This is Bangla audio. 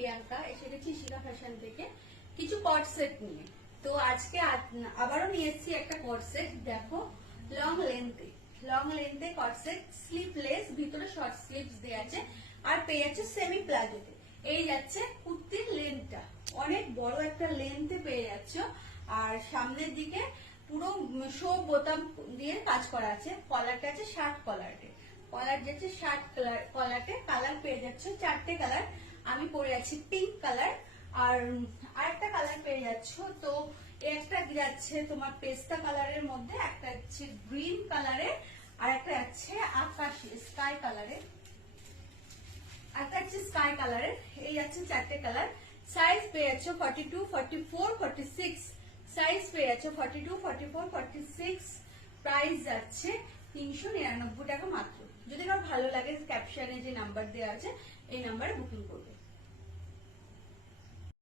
প্রিয়াঙ্কা, এসে গেছি শিখা ফ্যাশন থেকে কিছু কট সেট নিয়ে। তো আজকে আবারও নিয়ে এসেছি একটা কট সেট। দেখো লং লেন্থে কট সেট, স্লিভলেস, ভিতরে শর্ট স্লিভস দেওয়া আছে আর পেয়ে যাচ্ছে সেমি প্লাজোতে। এই যাচ্ছে কুর্তির লেন্থটা, অনেক বড় একটা লেন্থে পেয়ে যাচ্ছ। আর সামনের দিকে পুরো শো বোতাম দিয়ে কাজ করা আছে। কলারটা আছে শার্ট কলারে, কলার যাচ্ছে শার্ট কলারটে। কালার পেয়ে যাচ্ছে 4টে কালার। আমি পরে আছি পিঙ্ক কালার, আর আরেকটা কালার পেয়ে যাচ্ছ। তো একটা যাচ্ছে তোমার পেস্তা কালারের মধ্যে, একটা হচ্ছে গ্রিন কালারের, আর একটা যাচ্ছে আকাশি স্কাই কালারের, একটা হচ্ছে স্কাই কালারের। এই যাচ্ছে 4টে কালার। সাইজ পেয়ে যাচ্ছ 42, 44, 46। সাইজ পেয়ে যাচ্ছ 42, 44, 46। প্রাইস যাচ্ছে 399 টাকা মাত্র। যদি কারো ভালো লাগে ক্যাপশনে যে নাম্বার দেওয়া আছে এই নাম্বারে বুকিং করবে।